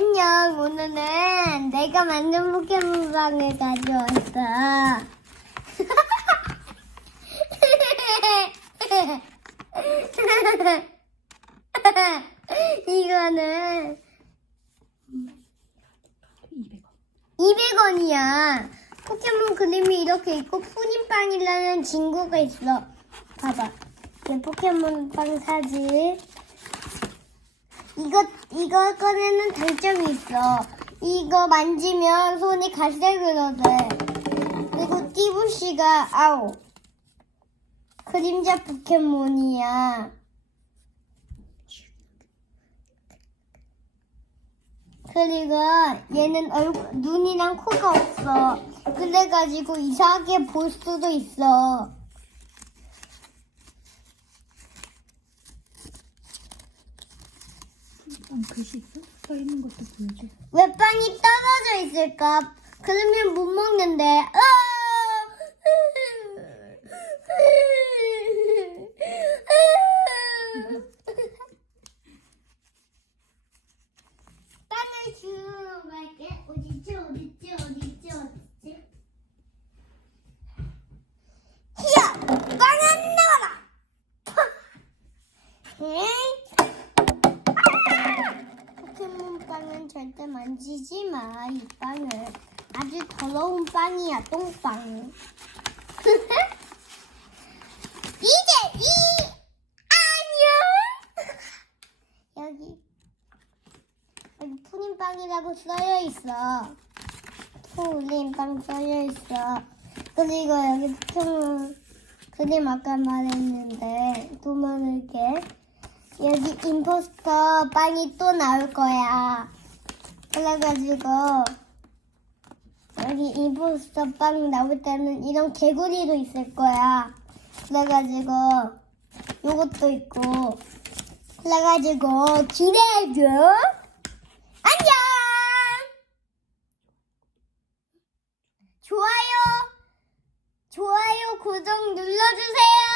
안녕. 오늘은 내가 만든 포켓몬빵을 가져왔어. 이거는 200원. 200원이야. 포켓몬 그림이 이렇게 있고 푸님빵이라는 친구가 있어. 봐봐. 내 포켓몬 빵 사진. 이거 이거 꺼내는 단점이 있어. 이거 만지면 손이 갈색으로 돼. 그리고 띠부씨가 아우 그림자 포켓몬이야. 그리고 얘는 얼굴, 눈이랑 코가 없어. 그래가지고 이상하게 볼 수도 있어. 어, 글씨? 써 있는 것도 보여줘. 왜 빵이 떨어져 있을까? 그러면 못 먹는데. 아! 빵을 주러 갈게. 어딨지, 어딨지, 어딨지, 어딨지? 히야! 빵안 나와라! 에이! 포켓몬 빵은 절대 만지지 마, 이 빵을. 아주 더러운 빵이야, 똥빵. 이제 이 안녕. 여기 여기 푸린빵이라고 써여 있어. 푸린빵 써여 있어. 그리고 여기 포켓몬 그림 아까 말했는데 또 많을게. 여기 임포스터 빵이 또 나올 거야. 그래가지고 여기 임포스터 빵 나올 때는 이런 개구리도 있을 거야. 그래가지고 요것도 있고 그래가지고 기대해줘. 안녕. 좋아요, 좋아요, 구독 눌러주세요.